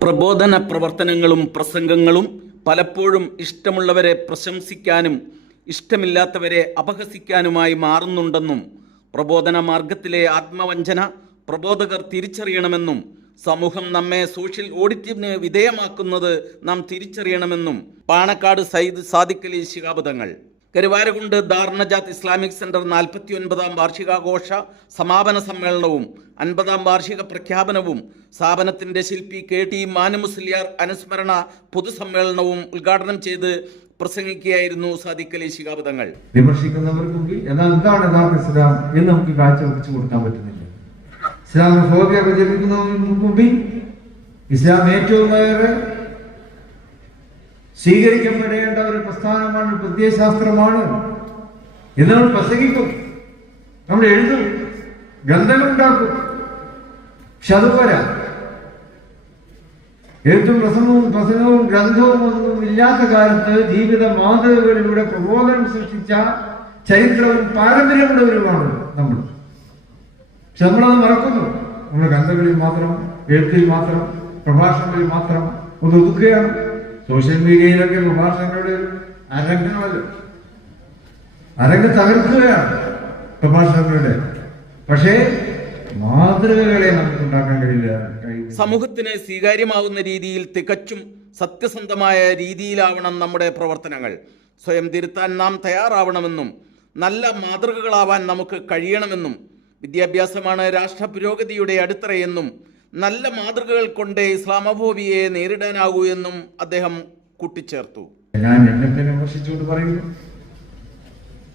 പ്രബോധന പ്രവർത്തനങ്ങളും പ്രസംഗങ്ങളും പലപ്പോഴും ഇഷ്ടമുള്ളവരെ പ്രശംസിക്കാനും ഇഷ്ടമില്ലാത്തവരെ അപഹസിക്കാനുമായി മാറുന്നുണ്ടെന്നും പ്രബോധന മാർഗത്തിലെ ആത്മവഞ്ചന പ്രബോധകർ തിരിച്ചറിയണമെന്നും സമൂഹം നമ്മെ സോഷ്യൽ ഓഡിറ്റിന് വിധേയമാക്കുന്നത് നാം തിരിച്ചറിയണമെന്നും പാണക്കാട് സയ്യിദ് സാദിഖലി ശിഹാബ് തങ്ങൾ കരുവാരകുണ്ട് ദാർണജാത്ത് ഇസ്ലാമിക് സെന്റർ നാൽപ്പത്തി ഒൻപതാം വാർഷികാഘോഷ സമാപന സമ്മേളനവും അൻപതാം വാർഷിക പ്രഖ്യാപനവും സ്ഥാപനത്തിന്റെ ശില്പി കെ ടി മാനുമുസ്ലിയാർ അനുസ്മരണ പൊതുസമ്മേളനവും ഉദ്ഘാടനം ചെയ്ത് പ്രസംഗിക്കുകയായിരുന്നു സാദിഖ് അലി ശിഹാബ് വിമർശിക്കുന്നവർക്ക് എന്താണ് ഇസ്ലാം എന്ന് നമുക്ക് കൊടുക്കാൻ പറ്റുന്നില്ല. ഇസ്ലാമോഫോബിയ ഇസ്ലാം ഏറ്റവും ഏറെ സ്വീകരിക്കപ്പെടേണ്ട ഒരു പ്രസ്ഥാനമാണ് പ്രത്യയശാസ്ത്രമാണ് എന്ന് നമ്മൾ പ്രസംഗിക്കും. നമ്മൾ എഴുതും. ഗ്രന്ഥങ്ങളുണ്ടാക്കും പക്ഷെ അതുപോരാ എഴുത്തും പ്രസംഗവും പ്രസംഗവും ഗ്രന്ഥവും ഒന്നും ഇല്ലാത്ത കാലത്ത് ജീവിത മാതൃകകളിലൂടെ പ്രബോധനം സൃഷ്ടിച്ച ചരിത്രവും പാരമ്പര്യമുള്ളവരുമാണ് നമ്മൾ. പക്ഷെ നമ്മളത് മറക്കുന്നു. നമ്മുടെ ഗ്രന്ഥങ്ങളിൽ മാത്രം എഴുത്തിൽ മാത്രം പ്രഭാഷണങ്ങളിൽ മാത്രം ഒന്ന് ഒതുക്കുകയാണ്. സോഷ്യൽ മീഡിയയിലൊക്കെ പ്രഭാഷണങ്ങളുടെ അരങ്ങണമല്ലോ അരങ്ങ് തകർക്കുകയാണ് പ്രഭാഷണങ്ങളുടെ പക്ഷേ മാതൃകകളെ നമുക്ക് ഉണ്ടാക്കാൻ കഴിയില്ല. സമൂഹത്തിന് സ്വീകാര്യമാവുന്ന രീതിയിൽ തികച്ചും സത്യസന്ധമായ രീതിയിലാവണം നമ്മുടെ പ്രവർത്തനങ്ങൾ. സ്വയം തിരുത്താൻ നാം തയ്യാറാവണമെന്നും നല്ല മാതൃകകളാവാൻ നമുക്ക് കഴിയണമെന്നും വിദ്യാഭ്യാസമാണ് രാഷ്ട്ര പുരോഗതിയുടെ അടിത്തറയെന്നും നല്ല മാതൃകകൾ കൊണ്ടേ ഇസ്ലാമഭൂമിയെ നേരിടാനാകൂ എന്നും അദ്ദേഹം കൂട്ടിച്ചേർത്തു. ഞാൻ എന്നെ വിമർശിച്ചുകൊണ്ട് പറയുന്നു.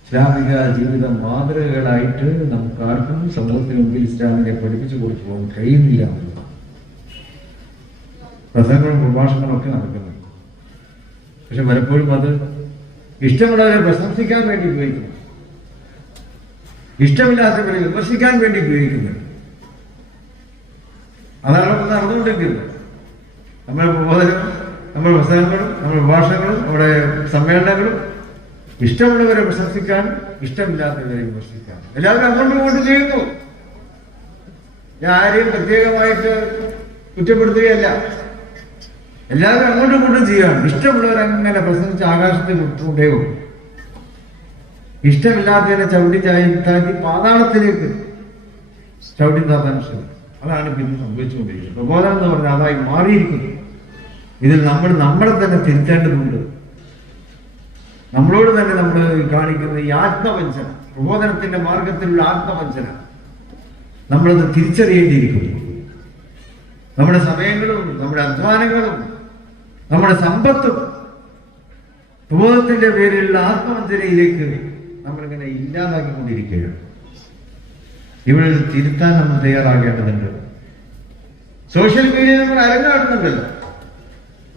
ഇസ്ലാമിക ജീവിത മാതൃകകളായിട്ട് നമുക്ക് ആർക്കും സമൂഹത്തിന് മുമ്പിൽ ഇസ്ലാമിനെ പഠിപ്പിച്ചു കൊടുത്തു പോകാൻ കഴിയുന്നില്ല. പ്രസംഗങ്ങളും പ്രഭാഷണങ്ങളും ഒക്കെ നടക്കുന്നു. പക്ഷെ പലപ്പോഴും അത് ഇഷ്ടമുള്ളവരെ പ്രശംസിക്കാൻ വേണ്ടി ഉപയോഗിക്കുന്നു. ഇഷ്ടമില്ലാത്തവരെ വിമർശിക്കാൻ വേണ്ടി ഉപയോഗിക്കുന്നുണ്ട് അതാണ് അവിടെ നടന്നുകൊണ്ടിരിക്കുന്നത് നമ്മുടെ പ്രബോധനം നമ്മുടെ പ്രസംഗങ്ങളും നമ്മുടെ ഭാഷകളും നമ്മുടെ സമ്മേളനങ്ങളും ഇഷ്ടമുള്ളവരെ പ്രശംസിക്കാൻ ഇഷ്ടമില്ലാത്തവരെ വിമർശിക്കാൻ. എല്ലാവരും അങ്ങോട്ട് ഇങ്ങോട്ടും ചെയ്യുന്നു. ഞാൻ ആരെയും പ്രത്യേകമായിട്ട് കുറ്റപ്പെടുത്തുകയല്ല. എല്ലാവരും അങ്ങോട്ടും ഇങ്ങോട്ടും ചെയ്യാണ് ഇഷ്ടമുള്ളവർ അങ്ങനെ പ്രസംഗിച്ച് ആകാശത്തിൽ വിട്ടുകൊണ്ടേ ഇഷ്ടമില്ലാത്തവരെ ചവിട്ടി ചായി താഴ്ത്തി പാതാളത്തിലേക്ക് ചവിട്ടി താത്താൻ ശ്രമിക്കും. അതാണ് പിന്നെ സംഭവിച്ചുകൊണ്ടിരിക്കുന്നത് പ്രബോധനം എന്ന് പറഞ്ഞാൽ അതായി മാറിയിരിക്കുന്നു. ഇതിൽ നമ്മൾ നമ്മളെ തന്നെ തിരുത്തേണ്ടതുണ്ട് നമ്മളോട് തന്നെ നമ്മൾ കാണിക്കുന്ന ഈ ആത്മവഞ്ചന പ്രബോധനത്തിന്റെ മാർഗത്തിലുള്ള ആത്മവഞ്ചന. നമ്മളത് തിരിച്ചറിയേണ്ടിയിരിക്കുന്നു. നമ്മുടെ സമയങ്ങളും നമ്മുടെ അധ്വാനങ്ങളും നമ്മുടെ സമ്പത്തും പ്രബോധത്തിന്റെ പേരിലുള്ള ആത്മവഞ്ചനയിലേക്ക് നമ്മളിങ്ങനെ ഇല്ലാതാക്കിക്കൊണ്ടിരിക്കുകയാണ്. ഇവിടെ തിരുത്താൻ നമ്മൾ തയ്യാറാകേണ്ടതുണ്ട്. സോഷ്യൽ മീഡിയ നമ്മൾ അരങ്ങാടുന്നുണ്ടല്ലോ.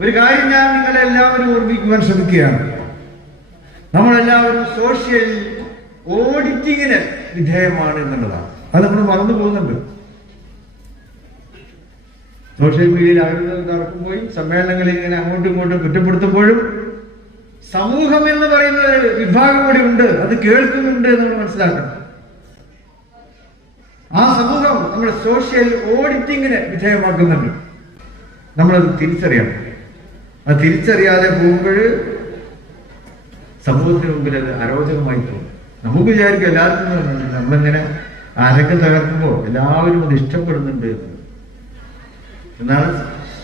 ഒരു കാര്യം ഞാൻ നിങ്ങളെ എല്ലാവരും ഓർമ്മിക്കുവാൻ ശ്രമിക്കുകയാണ്. നമ്മളെല്ലാവരും സോഷ്യൽ ഓഡിറ്റിങ്ങിന് വിധേയമാണ് എന്നുള്ളതാണ്. അത് നമ്മൾ മറന്നു പോകുന്നുണ്ട്. സോഷ്യൽ മീഡിയയിൽ ആയുധങ്ങൾ നടക്കുമ്പോഴും സമ്മേളനങ്ങളിൽ ഇങ്ങനെ അങ്ങോട്ടും ഇങ്ങോട്ടും കുറ്റപ്പെടുത്തുമ്പോഴും സമൂഹം എന്ന് പറയുന്ന വിഭാഗം കൂടി ഉണ്ട്. അത് കേൾക്കുന്നുണ്ട് എന്ന് നമ്മൾ മനസ്സിലാക്കണം. ആ സമൂഹം നമ്മുടെ സോഷ്യൽ ഓഡിറ്റിങ്ങിന് വിധേയമാക്കുന്നുണ്ട്. നമ്മളത് തിരിച്ചറിയണം. അത് തിരിച്ചറിയാതെ പോകുമ്പോൾ സമൂഹത്തിന് മുമ്പിൽ അത് അരോചകമായി പോകും നമുക്ക് വിചാരിക്കും എല്ലാവർക്കും നമ്മളിങ്ങനെ അരങ്ങ് തകർക്കുമ്പോൾ എല്ലാവരും അത് ഇഷ്ടപ്പെടുന്നുണ്ട് എന്നാൽ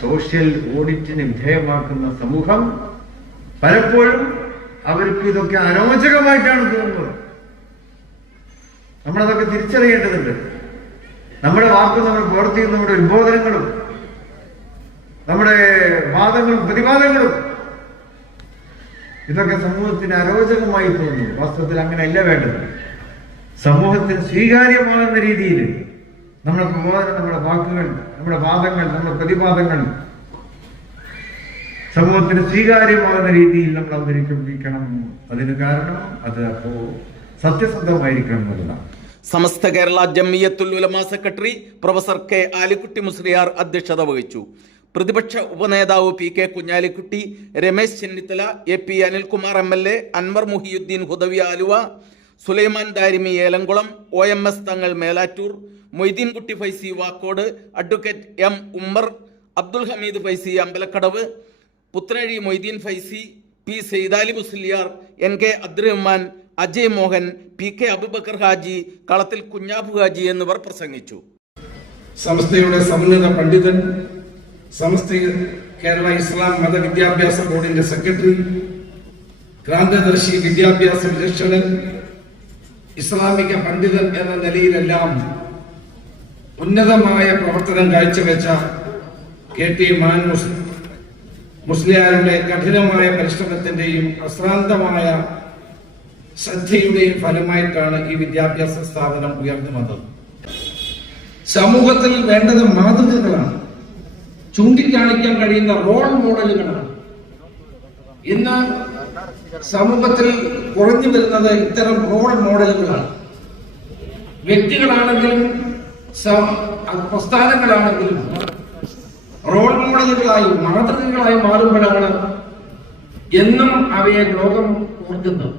സോഷ്യൽ ഓഡിറ്റിന് വിധേയമാക്കുന്ന സമൂഹം പലപ്പോഴും അവർക്ക് ഇതൊക്കെ അരോചകമായിട്ടാണ് തോന്നുന്നത്. നമ്മളതൊക്കെ തിരിച്ചറിയേണ്ടതുണ്ട്. നമ്മുടെ വാക്കും നമ്മൾ പ്രവൃത്തിയും നമ്മുടെ ഉത്ബോധനങ്ങളും നമ്മുടെ വാദങ്ങളും പ്രതിവാദങ്ങളും. ഇതൊക്കെ സമൂഹത്തിന് അരോചകമായി തോന്നുന്നു. വാസ്തവത്തിൽ അങ്ങനെയല്ല വേണ്ടത്. സമൂഹത്തിന് സ്വീകാര്യമാകുന്ന രീതിയിൽ നമ്മുടെ പ്രബോധനം നമ്മുടെ വാക്കുകൾ നമ്മുടെ വാദങ്ങൾ നമ്മുടെ പ്രതിവാദങ്ങൾ സമൂഹത്തിന് സ്വീകാര്യമാകുന്ന രീതിയിൽ നമ്മൾ അവതരിപ്പിക്കണം. അതിന് കാരണം അത് അപ്പോ സത്യസന്ധമായിരിക്കണം എന്നുള്ളതാണ്. Samastha Kerala Jamiyyathul Ulama secretary professor K Alikutty Musliyar അധ്യക്ഷത വഹിച്ചു. പ്രതിപക്ഷ ഉപനേതാവ് P K Kunhalikutty Ramesh Chennithala A P Anilkumar M L A Anwar Muhiyuddin Hudawi Aluva Sulaiman Darimi Elamkulam O M S Thangal Melattur Moideenkutty Faizy Vakkode advocate M Ummer Abdul Hameed Faizy Ambalakkadavu Puthanazhi Moideen Faizy P Saithali Musliyar N K Abdurahman Ajay Mohan P K Abubakar Haji Kalathil Kunhabu Haji എന്നിവർ പ്രസംഗിച്ചു. സംസ്ഥയുടെ സമുന്നത പണ്ഡിതൻ സമസ്ത കേരള ഇസ്ലാം മത വിദ്യാഭ്യാസ ബോർഡിന്റെ secretary ക്രാന്തദർശി വിദ്യാഭ്യാസ വിദക്ഷണൻ ഇസ്ലാമിക പണ്ഡിതൻ എന്ന നിലയിലെല്ലാം ഉന്നതമായ പ്രവർത്തനം കാഴ്ചവെച്ച കെ ടി മാൻ മുസ്- മുസ്ലിയാരുടെ കഠിനമായ പരിശ്രമത്തിന്റെയും അശ്രാന്തമായ ശ്രദ്ധയുടെയും ഫലമായിട്ടാണ് ഈ വിദ്യാഭ്യാസ സ്ഥാപനം ഉയർന്നു വന്നത് സമൂഹത്തിൽ വേണ്ടത് മാതൃകകളാണ്. ചൂണ്ടിക്കാണിക്കാൻ കഴിയുന്ന റോൾ മോഡലുകളാണ് ഇന്ന് സമൂഹത്തിൽ കുറഞ്ഞു വരുന്നത് ഇത്തരം റോൾ മോഡലുകളാണ് വ്യക്തികളാണെങ്കിലും പ്രസ്ഥാനങ്ങളാണെങ്കിലും റോൾ മോഡലുകളായി മാതൃകകളായി മാറുമ്പോഴാണ് എന്നും അവയെ ലോകം ഓർക്കുന്നത്.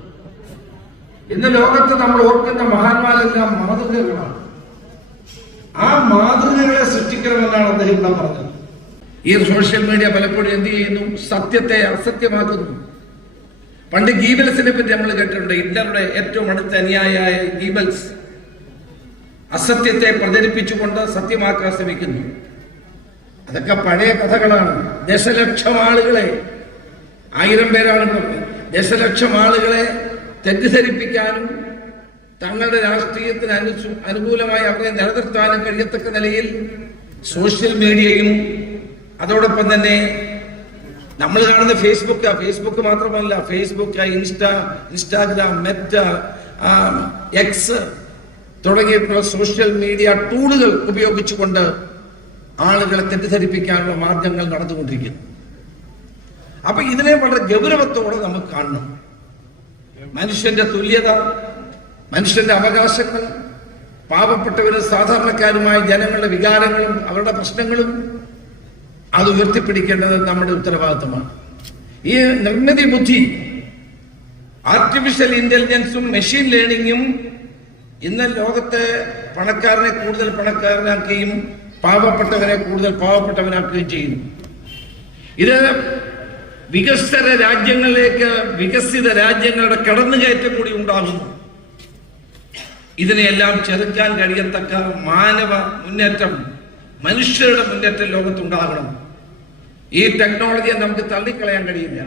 ഇന്ന് ലോകത്ത് നമ്മൾ ഓർക്കുന്ന മഹാന്മാരെല്ലാം മാതൃകകളാണ്. ആ മാതൃകകളെ സൃഷ്ടിക്കണമെന്നാണ് അദ്ദേഹം ഇവിടെ പറഞ്ഞത്. ഈ സോഷ്യൽ മീഡിയ പലപ്പോഴും എന്ത് ചെയ്യുന്നു? സത്യത്തെ അസത്യമാക്കുന്നു. പണ്ട് ഗീബൽസിനെ പറ്റി നമ്മൾ കേട്ടിട്ടുണ്ട്. ഹിറ്റ്ലറുടെ ഏറ്റവും അടുത്ത അനുയായിയായ ഗീബൽസ് അസത്യത്തെ പ്രചരിപ്പിച്ചുകൊണ്ട് സത്യമാക്കാൻ ശ്രമിക്കുന്നു. അതൊക്കെ പഴയ കഥകളാണ്. ദശലക്ഷം ആളുകളെ ആയിരം പേരാണ്. ദശലക്ഷം ആളുകളെ തെറ്റിദ്ധരിപ്പിക്കാനും തങ്ങളുടെ രാഷ്ട്രീയത്തിന് അനുസു അനുകൂലമായി അവരെ നിലനിർത്താനും കഴിയത്തക്ക നിലയിൽ സോഷ്യൽ മീഡിയയും അതോടൊപ്പം തന്നെ നമ്മൾ കാണുന്ന ഫേസ്ബുക്ക് ഫേസ്ബുക്ക് മാത്രമല്ല Facebook insta Instagram Meta X തുടങ്ങിയിട്ടുള്ള സോഷ്യൽ മീഡിയ ടൂളുകൾ ഉപയോഗിച്ചുകൊണ്ട് ആളുകളെ തെറ്റിദ്ധരിപ്പിക്കാനുള്ള മാർഗങ്ങൾ നടന്നുകൊണ്ടിരിക്കുന്നു. അപ്പൊ ഇതിനെ വളരെ ഗൗരവത്തോടെ നമുക്ക് കാണണം. മനുഷ്യന്റെ തുല്യത മനുഷ്യന്റെ അവകാശങ്ങൾ പാവപ്പെട്ടവരും സാധാരണക്കാരുമായ ജനങ്ങളുടെ വികാരങ്ങളും അവരുടെ പ്രശ്നങ്ങളും അത് ഉയർത്തിപ്പിടിക്കേണ്ടത് നമ്മുടെ ഉത്തരവാദിത്തമാണ്. ഈ നിർമ്മിതി ബുദ്ധി ആർട്ടിഫിഷ്യൽ ഇന്റലിജൻസും മെഷീൻ ലേണിങ്ങും ഇന്ന് ലോകത്തെ പണക്കാരനെ കൂടുതൽ പണക്കാരനാക്കുകയും പാവപ്പെട്ടവരെ കൂടുതൽ പാവപ്പെട്ടവനാക്കുകയും ചെയ്യുന്നു. ഇത് വികസ്വര രാജ്യങ്ങളിലേക്ക് വികസിത രാജ്യങ്ങളുടെ കടന്നുകയറ്റം കൂടി ഉണ്ടാകുന്നു. ഇതിനെയെല്ലാം ചെറുക്കാൻ കഴിയത്തക്ക മാനവ മുന്നേറ്റം മനുഷ്യരുടെ മുന്നേറ്റം ലോകത്തുണ്ടാകണം. ഈ ടെക്നോളജിയെ നമുക്ക് തള്ളിക്കളയാൻ കഴിയില്ല.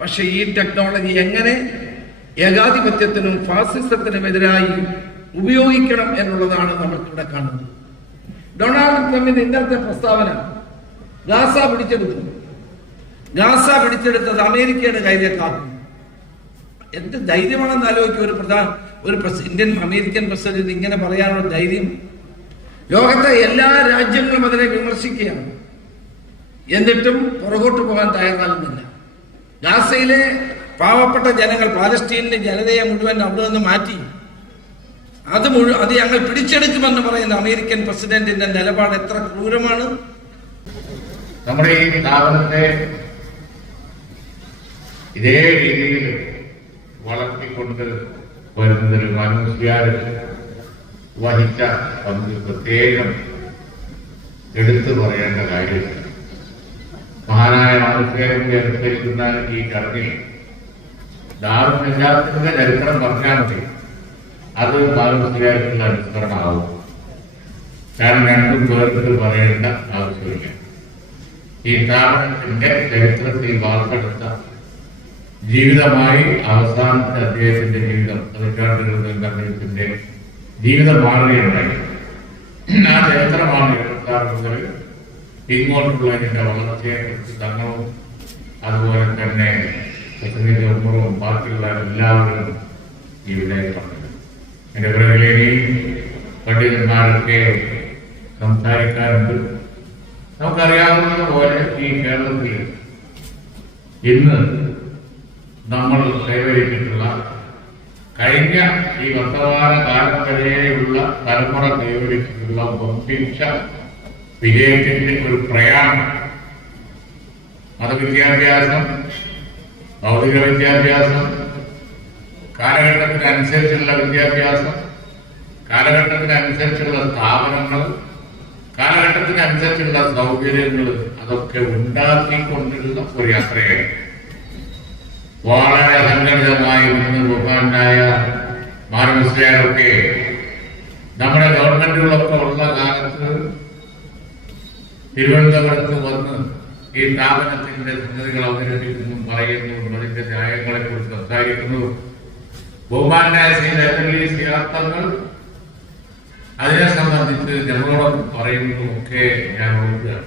പക്ഷെ ഈ ടെക്നോളജി എങ്ങനെ ഏകാധിപത്യത്തിനും ഫാസിസത്തിനും എതിരായി ഉപയോഗിക്കണം എന്നുള്ളതാണ് നമ്മൾക്കിവിടെ കാണുന്നത്. ഡൊണാൾഡ് ട്രംപിന്റെ ഇന്നത്തെ പ്രസ്താവന ഗാസ പിടിച്ചെടുത്തു ഗാസ പിടിച്ചെടുത്തത് അമേരിക്കയുടെ കയ്യിലേക്കാണ് എന്ത് ധൈര്യമാണെന്ന് ആലോചിക്കും ഒരു പ്രധാന ഒരു ഇന്ത്യൻ അമേരിക്കൻ പ്രസിഡന്റ് ഇങ്ങനെ പറയാനുള്ള ധൈര്യം. ലോകത്തെ എല്ലാ രാജ്യങ്ങളും അതിനെ വിമർശിക്കുകയാണ്. എന്നിട്ടും പുറകോട്ട് പോകാൻ തയ്യാറാകുന്നില്ല. ഗാസയിലെ പാവപ്പെട്ട ജനങ്ങൾ പാലസ്തീനിലെ ജനതയെ മുഴുവൻ അവിടെ നിന്ന് മാറ്റി. അത് മുഴുവൻ അത് ഞങ്ങൾ പിടിച്ചെടുക്കുമെന്ന് പറയുന്ന അമേരിക്കൻ പ്രസിഡന്റിന്റെ നിലപാട് എത്ര ക്രൂരമാണ്. നമ്മുടെ ഈ സ്ഥാപനത്തെ ഇതേ രീതിയിൽ വളർത്തിക്കൊണ്ട് വരുന്നതിന് മനുഷ്യാര് വഹിച്ച പങ്ക് പ്രത്യേകം എടുത്തു പറയേണ്ട കാര്യം. മഹാനായ മനുഷ്യരുടെ അനുസരിക്കുന്ന ഈ കറങ്ങിൽ ദാറുനിജാത്തിന്റെ ചരിത്രം പറഞ്ഞാൽ മതി. അത് മനുഷ്യർക്കുള്ള അനുസരണമാവും കാരണം രണ്ടും പേർക്ക് പറയേണ്ട ആവശ്യമില്ല. ഈ കാരണത്തിന്റെ ചരിത്രത്തിൽ വാർത്തെടുത്ത ജീവിതമായി അവസാനത്തെ അദ്ദേഹത്തിന്റെ ജീവിതം പതിറ്റാണ്ടുകളുടെ അദ്ദേഹത്തിന്റെ ജീവിതം മാറുകയുണ്ടായി ആ ചരിത്രമാണ് എഴുപത്തി ആറ് മുതൽ ഇങ്ങോട്ടുള്ള ഇതിന്റെ വളർച്ചയെ കുറിച്ച് തങ്ങളും അതുപോലെ തന്നെ പ്രസിഡന്റ് ഉമ്മറും ബാക്കിയുള്ള എല്ലാവരും പറഞ്ഞത് എന്റെ പ്രകടനയും പണ്ഡിതന്മാരൊക്കെ സംസാരിക്കാറുണ്ട്. നമുക്കറിയാവുന്നത് പോലെ ഈ കേരളത്തിൽ ഇന്ന് നമ്മൾ കൈവരിച്ചിട്ടുള്ള കഴിഞ്ഞ ഈ വർത്തമാന കാലം തലമുറ കൈവരിച്ചിട്ടുള്ള വമ്പിച്ച വിജയത്തിന്റെ ഒരു പ്രയാണം. മതവിദ്യാഭ്യാസം ഭൗതിക വിദ്യാഭ്യാസം കാലഘട്ടത്തിനനുസരിച്ചുള്ള വിദ്യാഭ്യാസം കാലഘട്ടത്തിനനുസരിച്ചുള്ള സ്ഥാപനങ്ങൾ കാലഘട്ടത്തിനനുസരിച്ചുള്ള സൗകര്യങ്ങൾ അതൊക്കെ ഉണ്ടാക്കിക്കൊണ്ടുള്ള ഒരു യാത്രയാണ് വളരെ സംഘടിതമായി നിന്ന് ബഹുമാനായ മാനവസ്ലയൊക്കെ നമ്മുടെ ഗവൺമെന്റുകളൊക്കെ ഉള്ള കാലത്ത് തിരുവനന്തപുരത്ത് വന്ന് ഈ സ്ഥാപനത്തിന്റെ സംഗതികൾ അവതരിപ്പിക്കുന്നു പറയുന്നു അതിന്റെ ന്യായങ്ങളെ കുറിച്ച് സംസാരിക്കുന്നു. ബഹുമാനായ ശ്രീ ലഹരി സിയാർത്ഥങ്ങൾ അതിനെ സംബന്ധിച്ച് ഞങ്ങളോടൊപ്പം പറയുന്നതും ഒക്കെ ഞാൻ ഓർക്കുകയാണ്.